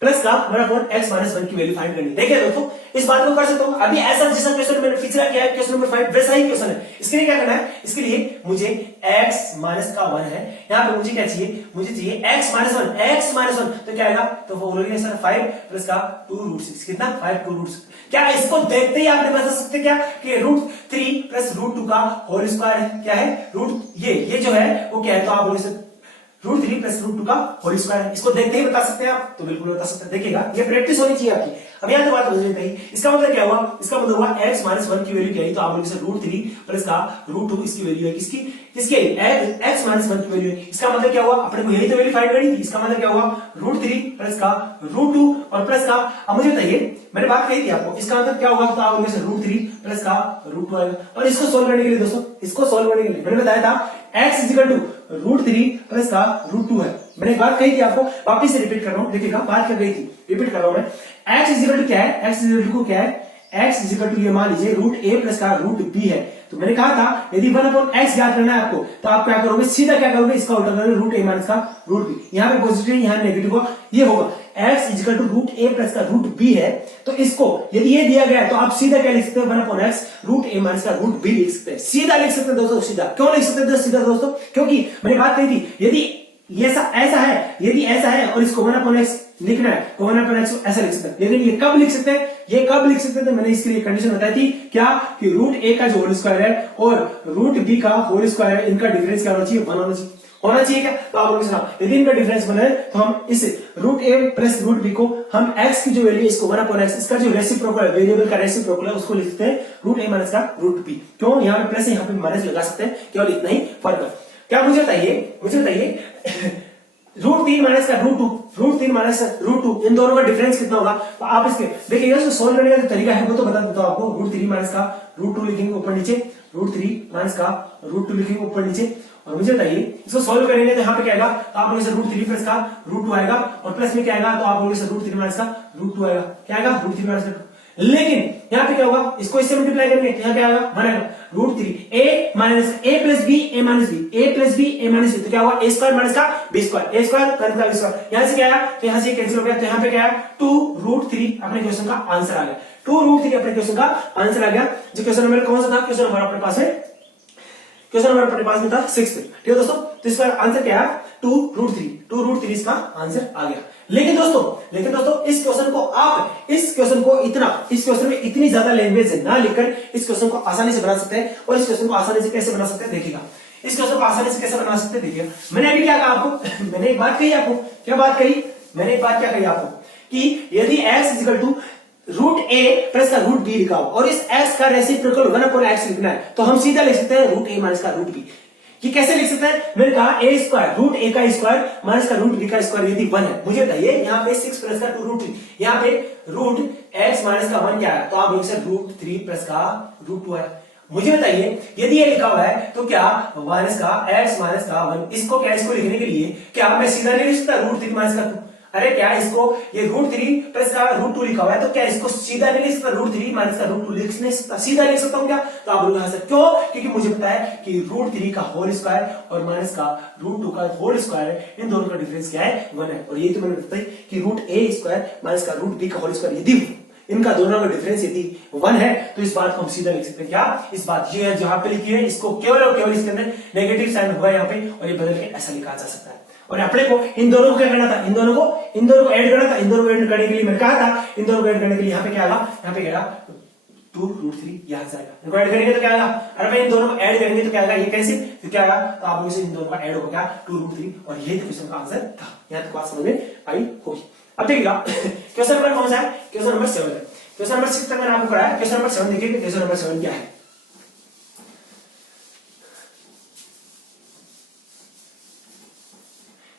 1 अपॉन x माइनस 1 की वैल्यू फाइंड करनी। देखिए दोस्तों इस बात को कर सकता हूं। अभी ऐसा जैसा क्वेश्चन मैंने पिछला किया है क्वेश्चन नंबर 5 वैसा ही क्वेश्चन है। इसके लिए क्या करना है? इसके लिए मुझे x माइनस का 1 है, यहाँ पे मुझे क्या चाहिए? मुझे चाहिए x माइनस 1 तो क्या आएगा? तो वो बोलोगे सर 5 प्लस का 2√6 कितना? 5 2√6। क्या इसको देखते ही आपने बता सकते क्या कि √3 प्लस √2 का होल स्क्वायर है? क्या है? ये जो है वो क्या है? तो आप बोलोगे √3 प्लस √2 का होल स्क्वायर है। इसको देखते ही बता सकते हैं आप? तो बिल्कुल बता सकते हैं। देखिएगा ये प्रैक्टिस होनी चाहिए आपकी। अब यहाँ तो बात समझ में नहीं। इसका मतलब क्या हुआ? इसका मतलब हुआ x माइनस 1 की वैल्यू क्या है? तो आप बोलोगे सर √3 प्लस का √2 इसकी वैल्यू है किसकी? x माइनस 1 की वैल्यू है। इसका मतलब क्या हुआ? अपने को यही तो वैल्यू फाइंड करनी थी। इसका मतलब क्या हुआ? √3 प्लस का √2 और प्लस का, अब मुझे बताइए मैंने बात कही थी आपको, इसका मतलब क्या होगा? तो आप बोलोगे सर √3 प्लस का √2 आएगा। और इसको सोल्व करने के लिए दोस्तों, इसको सोल्व करने के लिए मैंने बताया था x is equal to √3 plus का √2 है। मैंने एक बात कही थी आपको, वापिस से रिपीट कर रहा हूं। देखिएगा बात क्या कही थी, रिपीट कर रहा हूं मैं। x इज इक्वल टू क्या है? x इज इक्वल टू क्या है? x इज इक्वल टू ये मान लीजिए √a प्लस का √b है। तो मैंने कहा था यदि 1 अपॉन x ज्ञात करना है आपको तो आप क्या करोगे? सीधा क्या करोगे? इसका उल्टा करोगे √a माइनस का √b। यहाँ पे पॉजिटिव है, यहाँ नेगेटिव होगा, ये होगा x is equal to √a plus का √b है। तो इसको यदि ये दिया गया है तो आप सीधा क्या लिख सकते हो? 1 अपॉन x √a माइनस का √b लिख सकते हैं। सीधा लिख सकते हैं दोस्तों, सीधा। क्यों लिख सकते हैं सीधा दोस्तों? क्योंकि मैंने बात कही थी यदि ये ऐसा है, यदि ऐसा है और इसको 1 अपॉन x लिखना है तो 1 अपॉन x ऐसा लिख सकते हैं। लेकिन ये कब लिख सकते हैं? ये कब लिख सकते हैं? तो मैंने इसके लिए कंडीशन बताई थी क्या? कि √a का जो होल स्क्वायर है और √b का होल स्क्वायर है, इनका डिफरेंस क्या होना चाहिए? 1 होना चाहिए क्या? तो आप लोग यदि इनका डिफरेंस बने तो हम इस √a प्लस √b को हम x की जो वैल्यू है इसको 1 अपॉन x, इसका जो रेसिप्रोकल है, वेरिएबल का रेसिप्रोकल है, उसको लिखते हैं √a माइनस का √b। क्यों? यहाँ पे प्लस है, यहाँ पे माइनस लगा सकते हैं, केवल इतना ही फर्क है। क्या मुझे बताइए √3 माइनस का √2 इन दोनों का डिफरेंस कितना होगा? तो आप इसके देखिए जो सोल्व करने का जो तरीका है वो तो बता देता हूं आपको। √3 माइनस का √2 लिखेंगे ऊपर नीचे, √3 माइनस का √2 लिखेंगे ऊपर नीचे। और मुझे बताइए इसको सोल्व करेंगे तो यहाँ पे क्या आएगा? तो आप लोग √3 प्लस का √2 आएगा और प्लस में क्या आएगा? तो आप लोग √3 माइनस का √2 आएगा। क्या आएगा? √3 माइनस का। लेकिन यहाँ पे क्या होगा? इसको इससे मल्टीप्लाई करेंगे तो यहाँ क्या आएगा? 1 आएगा। √3 a minus a plus b a minus b तो क्या हुआ? a स्क्वायर माइनस का b square, a square plus का b स्क्वायर। यहाँ से क्या आया? तो यहाँ से कैंसिल हो गया, तो यहाँ पे क्या आया? 2√3 अपने क्वेश्चन का आंसर आ गया। 2√3 अपने क्वेश्चन का आंसर आ गया। जो क्वेश्चन नंबर कौन सा था? क्वेश्चन नंबर अपने पास है, क्वेश्चन नंबर अपने पास में था 6। ठीक है दोस्तों, तो इसका आंसर क्या है? 2√3 इसका आंसर आ गया। लेकिन दोस्तों इस क्वेश्चन में इतनी ज्यादा लैंग्वेज ना लिखकर इस क्वेश्चन को आसानी से बना सकते हैं। और इस क्वेश्चन को आसानी से कैसे बना सकते हैं देखिएगा। इस क्वेश्चन को आसानी से कैसे बना सकते हैं देखिएगा। मैंने अभी क्या कहा आपको? मैंने एक बात कही आपको। क्या बात कही? मैंने एक बात क्या कही आपको कि यदि x is equal to √a plus का √b लिखा हो और इस x का रेसिप्रोकल 1 अपॉन x लिखना है तो हम सीधा लिख सकते हैं √a माइनस का √b। ये कैसे लिख सकते हैं? मैंने कहा a स्क्वायर √a का स्क्वायर माइनस का √b का स्क्वायर यदि 1 है। मुझे बताइए यहाँ पे 6 प्लस का 2√3, यहाँ पे √x माइनस का 1 क्या है? तो आप लोग से √3 प्लस का √2 है। मुझे बताइए यदि ये लिखा हुआ है तो क्या माइनस का x माइनस का 1, इसको लिखने के लिए क्या मैं सीधा नहीं लिख सकता √3 माइनस का 2? अरे क्या इसको ये √3 प्लस का √2 लिखा हुआ है तो क्या इसको सीधा नहीं लिख सकता? √3 माइनस का √2 लिख नहीं सकता, सीधा लिख सकता हूं क्या? तो आप बोलोगे सर क्यों? क्योंकि मुझे पता है कि √3 का होल स्क्वायर और माइनस का √2 का होल स्क्वायर है, इन दोनों का डिफरेंस क्या है? 1 है। और ये तो मैंने बताया कि √a स्क्वायर माइनस का √b का होल स्क्वायर यदि इनका दोनों का डिफरेंस यदि 1 है तो इस बात को हम सीधा लिख सकते हैं। क्या इस बात ये है जहां पे लिखी है इसको केवल और केवल इसके अंदर नेगेटिव साइन होगा यहाँ पे और ये बदल के ऐसा लिखा जा सकता है। और अपने को इन दोनों को क्या करना था, इन दोनों को ऐड करना था। इन दोनों को ऐड करने के लिए मैंने कहा था, इन दोनों को ऐड करने के लिए यहाँ पे क्या आएगा, यहाँ पे क्या आएगा 2√3 यहाँ से आएगा। इनको ऐड करेंगे तो क्या आएगा, अरे भाई इन दोनों को ऐड करेंगे तो क्या आएगा, ये कैसे, तो क्या आएगा, तो आप लोगों से इन दोनों का ऐड होगा क्या 2√3, और यही क्वेश्चन का आंसर था। यहाँ तक बात समझ में आई होगी। अब देखिएगा क्वेश्चन नंबर कौन सा है, क्वेश्चन नंबर 7 है। क्वेश्चन नंबर 6 तक मैंने आपको कराया, क्वेश्चन नंबर 7 देखिए, क्वेश्चन नंबर 7 क्या है।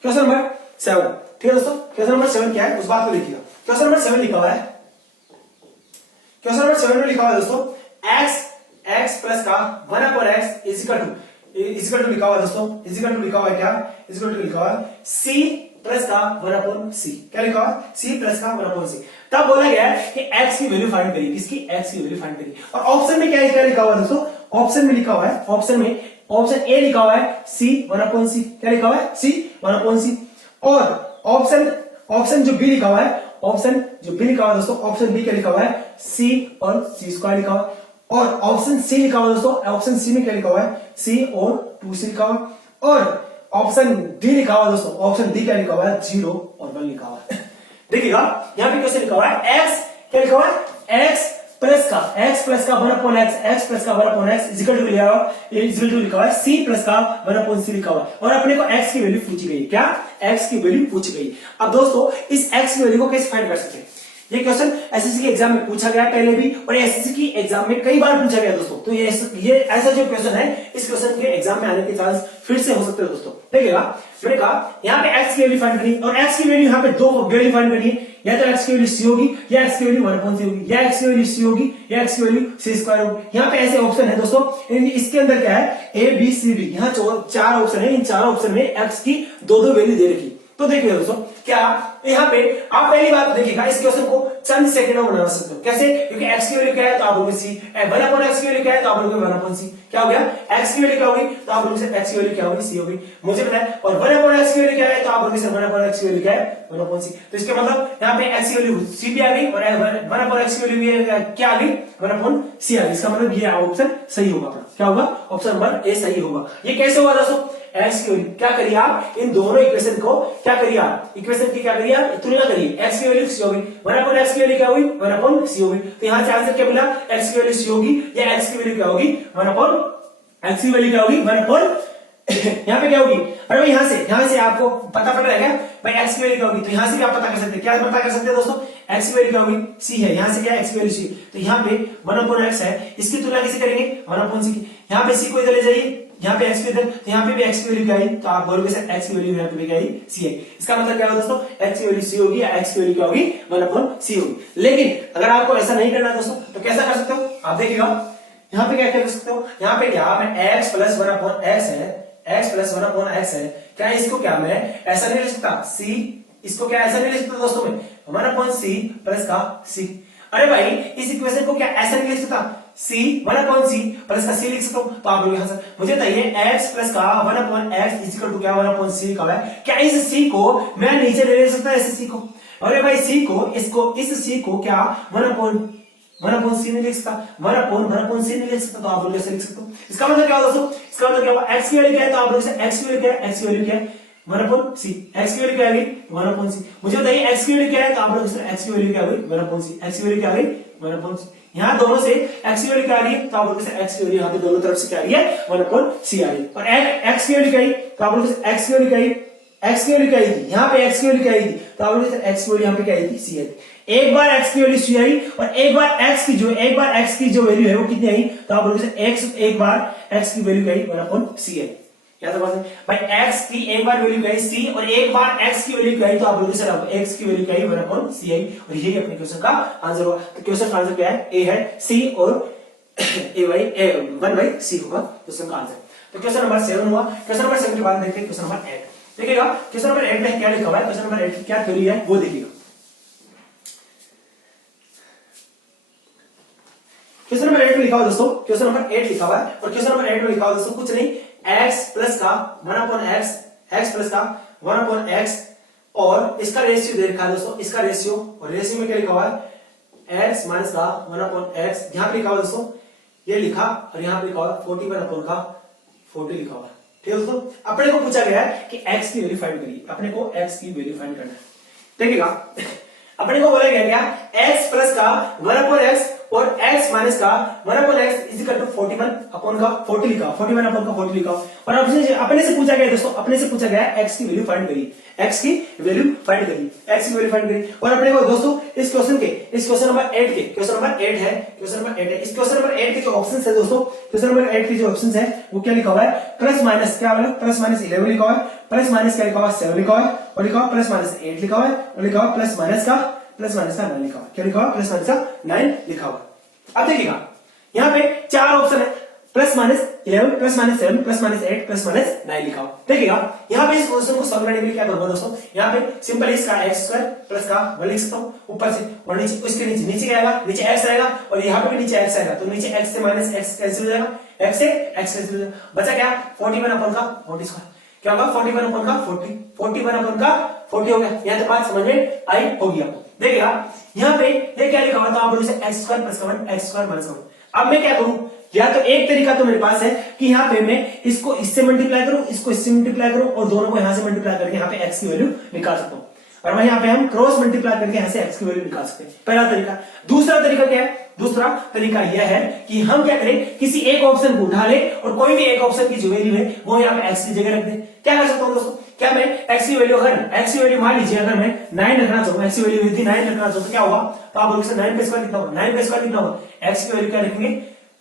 क्वेश्चन नंबर 7, ठीक है दोस्तों, क्वेश्चन नंबर 7 क्या है उस बात को देखिएगा। क्वेश्चन नंबर 7 लिखा हुआ है, क्वेश्चन नंबर 7 में लिखा हुआ है दोस्तों, x प्लस का 1/x इजिकल टू लिखा हुआ है दोस्तों, इजिकल टू लिखा हुआ है क्या, इजिकल टू लिखा हुआ है c प्लस का 1/c, क्या लिखा हुआ है, c प्लस का 1/c। तब बोला गया है कि x की वैल्यू फाइंड करिए, किसकी, x की वैल्यू फाइंड करिए। और ऑप्शन में क्या लिखा हुआ है दोस्तों, ऑप्शन में लिखा हुआ है, ऑप्शन ए लिखा हुआ है c 1/c, क्या लिखा हुआ है, c 1/c। और ऑप्शन जो बी लिखा हुआ है, ऑप्शन जो बी लिखा हुआ है दोस्तों, ऑप्शन बी क्या लिखा हुआ है, c और c² लिखा हुआ है। और ऑप्शन सी लिखा हुआ है दोस्तों, ऑप्शन सी में क्या लिखा हुआ है, c और 2c लिखा हुआ है। और ऑप्शन डी लिखा हुआ है दोस्तों, ऑप्शन डी क्या लिखा हुआ है, 0 और 1 लिखा हुआ है। देखिएगा यहाँ पे कैसे लिखा हुआ है, x क्या लिखा हुआ है, x प्लस का 1/x, x प्लस का 1/x इजिकल टू लिखा हुआ है c प्लस का 1/c लिखा हुआ है। और अपने को x की वैल्यू पूछी गई, क्या, x की वैल्यू पूछी गई। अब दोस्तों इस x की वैल्यू को कैसे फाइंड कर सकते हैं, ये क्वेश्चन एसएससी के एग्जाम में पूछा गया पहले भी, और एसएससी की एग्जाम में कई बार पूछा गया दोस्तों। तो ये ऐसा जो क्वेश्चन है, इस क्वेश्चन के एग्जाम में आने के चांस फिर से हो सकते हैं दोस्तों। देखिएगा मैंने कहा यहाँ पे x की वैल्यू फाइंड करनी, और x की वैल्यू यहाँ पे दो वैल्यू फाइंड करनी है, या तो x की वैल्यू c होगी, या x की वैल्यू 1/c होगी, या x की वैल्यू c होगी, या x की वैल्यू c² होगी। यहाँ पे ऐसे ऑप्शन है दोस्तों, इसके अंदर क्या है, a b c d, यहाँ 4 ऑप्शन है, इन 4 ऑप्शन में x की दो वैल्यू दे रखी। तो देखिए दोस्तों क्या यहाँ पे आप पहली बात देखिएगा, इस क्वेश्चन को चंद सेकंडों में बना सकते हो, कैसे, क्योंकि x की वैल्यू क्या है तो आप लोग c, 1/x की वैल्यू क्या है तो आप लोग 1/c, क्या हो गया, x की वैल्यू क्या होगी तो आप लोग से x की वैल्यू क्या होगी, c होगी, मुझे पता है। और 1/x की वैल्यू क्या है तो आप लोग से 1/x की वैल्यू क्या है, 1/c। तो इसका मतलब यहाँ पे x की वैल्यू c भी आ गई, और 1/x की वैल्यू क्या आ गई, 1/c आ गई। इसका मतलब ये ऑप्शन सही होगा अपना, क्या होगा, ऑप्शन नंबर ए सही होगा। ये कैसे होगा दोस्तों, x की वैल्यू क्या करिए आप, इन दोनों इक्वेशन को क्या करिए आप, इक्वेशन की क्या करिए आप, तुलना करिए। x की वैल्यू c होगी, 1/x की वैल्यू क्या होगी, 1/c होगी। तो यहाँ से आंसर क्या मिला, x की वैल्यू c होगी, या x की वैल्यू क्या होगी, 1/x की वैल्यू क्या होगी, 1/, यहाँ पे क्या होगी, अरे भाई यहाँ से आपको पता पड़ रहा है क्या भाई, x की वैल्यू क्या होगी, तो यहाँ से भी आप पता कर सकते हैं, क्या पता कर सकते हैं दोस्तों, x की वैल्यू क्या होगी, c है, यहाँ से क्या है, x की वैल्यू c, तो यहाँ पे 1/x है, इसकी तुलना कैसे करेंगे, 1/c की, यहाँ पे c को इधर ले जाइए, यहाँ पे x की इधर, तो यहाँ पे भी x की वैल्यू क्या आई, तो आप बोलोगे सर x की वैल्यू यहाँ पे क्या आई, c है। इसका मतलब क्या होगा दोस्तों, x की वैल्यू c होगी, या x की वैल्यू क्या होगी, 1/c होगी। लेकिन अगर आपको ऐसा नहीं करना दोस्तों, तो कैसा कर सकते हो, आप देखिएगा यहाँ पे क्या कर सकते हो, यहाँ पे क्या मैं x प्लस 1/x है, x प्लस 1/x है, क्या इसको क्या मैं ऐसा नहीं लिख सकता, c, इसको क्या ऐसा नहीं लिख सकता दोस्तों में 1/c प्लस का c। अरे भाई इस इक्वेशन को क्या ऐसा नहीं लिख सकता, c 1/c प्लस का c लिख सकता हूं। तो आप लोग यहां से मुझे बताइए x प्लस का 1/x इक्वल टू क्या 1/c लिखा हुआ है, क्या इस c को मैं नीचे ले सकता इस c को, अरे भाई c को इस c को क्या 1/c नहीं लिख सकता, 1/c नहीं लिख सकता, तो आप लोग कैसे लिख सकते हो। इसका मतलब क्या होगा दोस्तों, इसका मतलब क्या होगा, x की वैल्यू क्या है तो आप लोग से x की वैल्यू क्या है, x की वैल्यू क्या है 1/c, x की वैल्यू क्या आ गई 1/c। मुझे बताइए x की वैल्यू क्या है तो आप लोग से x की वैल्यू क्या आ गई 1/c, x की वैल्यू क्या आ गई 1/c। यहाँ दोनों से x की वैल्यू क्या आ रही है तो आप लोग से x की वैल्यू यहाँ पे दोनों तरफ से क्या आ रही है 1/c आ रही है। और x की वैल्यू क्या आई तो आप लोग से x की वैल्यू क्या आई, x की वैल्यू क्या आई थी, यहाँ पे x की वैल्यू क्या आई थी तो आप लोग से x की वैल्यू यहाँ पे क्या आई थी c आई थी। एक बार x की वैल्यू c आई और एक बार x की जो वैल्यू है वो कितनी आई तो आप लोग से एक बार x की वैल्यू क्या आई 1/c आई। याद रखो भाई x की एक बार वैल्यू क्या आई c और एक बार x की वैल्यू क्या आई तो आप लोग सर x की वैल्यू क्या आई 1/c आई। और यही अपने क्वेश्चन का आंसर होगा। तो क्वेश्चन का आंसर क्या है, a है, c और 1/c होगा क्वेश्चन का आंसर। तो क्वेश्चन नंबर 7 हुआ। क्वेश्चन नंबर 7 के बाद देखते हैं क्वेश्चन नंबर 8। देखिएगा क्वेश्चन नंबर 8 में क्या लिखा हुआ है, क्वेश्चन नंबर 8 की क्या थ्योरी है वो देखिएगा। क्वेश्चन नंबर 8 में लिखा हुआ दोस्तों, क्वेश्चन नंबर 8 लिखा हुआ है और क्वेश्चन नंबर 8 में लिखा हुआ दोस्तों कुछ नहीं, x प्लस का 1/x, x प्लस का 1/x और इसका रेशियो दे रखा है दोस्तों, इसका रेशियो, और रेशियो में क्या लिखा हुआ है x माइनस का 1/x। यहां पे लिखा हुआ दोस्तों ये लिखा और यहां पे लिखा हुआ 40/40 लिखा हुआ। ठीक है दोस्तों, अपने को पूछा गया है कि x की वैल्यू फाइंड करिए, अपने को x की वैल्यू फाइंड करना है। देखिएगा अपने को बोला गया क्या x प्लस का 1/x और x माइनस का 1/x is equal to 41 upon का 40 लिखा, 41 अपॉन का 40 लिखा। और अपने से पूछा गया दोस्तों, अपने से पूछा गया x की वैल्यू फाइंड करिए, x की वैल्यू फाइंड करिए, x की वैल्यू फाइंड करिए। और अपने को दोस्तों इस क्वेश्चन के, इस क्वेश्चन नंबर 8 के, क्वेश्चन नंबर 8 है, क्वेश्चन नंबर 8 है, इस क्वेश्चन नंबर 8 के जो ऑप्शंस है दोस्तों, क्वेश्चन नंबर 8 के जो ऑप्शंस है वो क्या लिखा हुआ है, प्लस माइनस, क्या वाला प्लस माइनस 11 लिखा हुआ है, प्लस माइनस क्या लिखा हुआ है 7 लिखा हुआ है, और लिखा हुआ प्लस माइनस 8 लिखा हुआ है, और लिखा हुआ प्लस माइनस का 9 लिखा हुआ है, क्या लिखा हुआ प्लस माइनस का 9 लिखा हुआ है। अब देखिएगा यहाँ पे 4 ऑप्शन है, plus minus 11, plus minus 7, plus minus 8, plus minus 9 लिखा हुआ। देखिएगा यहाँ पे इस क्वेश्चन को सॉल्व करने के लिए क्या करूंगा दोस्तों, यहाँ पे सिंपल इसका x² प्लस का 1 लिख सकता हूँ ऊपर से, और नीचे उसके नीचे क्या आएगा, नीचे x आएगा, और यहाँ पे भी नीचे x आएगा, तो नीचे x से माइनस x कैंसिल हो जाएगा, x से x कैंसिल हो जाएगा, बचा क्या 41 अपॉन का 40 स्क्वायर, क्या होगा 41 अपॉन का 40, 41 अपॉन का 40 हो गया। यहाँ तो बात समझ में आई होगी आपको। देखिएगा यहाँ पे ये क्या लिखा हुआ था, आप बोलो x² प्लस 1, x² माइनस 1। अब मैं क्या करूं, या तो एक तरीका तो मेरे पास है कि यहाँ पे मैं इसको इससे मल्टीप्लाई करूं, इसको इससे मल्टीप्लाई करूं, और दोनों को यहां से मल्टीप्लाई करके यहाँ पे x की वैल्यू निकाल सकता हूं, और मैं यहाँ पे हम क्रॉस मल्टीप्लाई करके यहाँ से x की वैल्यू निकाल सकते हैं, पहला तरीका। दूसरा तरीका क्या है, दूसरा तरीका यह है कि हम क्या करें, किसी एक ऑप्शन को उठा ले और कोई भी एक ऑप्शन की जो वैल्यू है वो यहाँ पे x की जगह रख दे। क्या कर सकता हूँ दोस्तों, क्या मैं x की वैल्यू, अगर x की वैल्यू मान लीजिए अगर मैं 9 रखना चाहूँ, x की वैल्यू यदि 9 रखना चाहूँ तो क्या होगा, तो आप बोलोगे 9 का स्क्वायर कितना होगा, 9 का स्क्वायर कितना होगा, x की वैल्यू क्या रखेंगे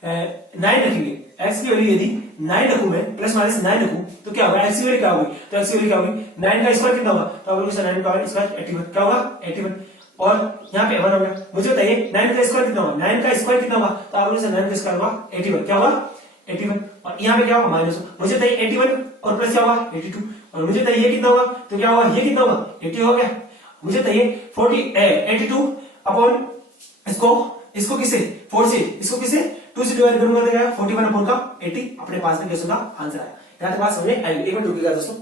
9 रखेंगे, x की वैल्यू यदि 9 रखूं मैं, प्लस माइनस 9 रखूं तो क्या होगा, x की वैल्यू क्या होगी, तो x की वैल्यू क्या होगी 9 का स्क्वायर कितना होगा, तो आप बोलोगे 9 का स्क्वायर 81, क्या होगा 81, और यहाँ पे 1 होगा। मुझे बताइए 9 का स्क्वायर कितना होगा, 9 का स्क्वायर कितना होगा, तो आप बोलोगे 9 का स्क्वायर होगा 81, क्या होगा 81, और यहाँ पे क्या होगा माइनस, मुझे बताइए 81 और प्लस क्या होगा 82, और मुझे बताइए ये कितना होगा, तो क्या होगा ये कितना होगा 80 हो गया। मुझे बताइए 82 अपॉन इसको किसे 4 से, इसको किसे 2 से डिवाइड करूंगा तो क्या 41 अपॉन का 80, अपने पास में क्वेश्चन का आंसर आया। यहाँ तक बात समझ में आई, एक मिनट रुकिएगा दोस्तों।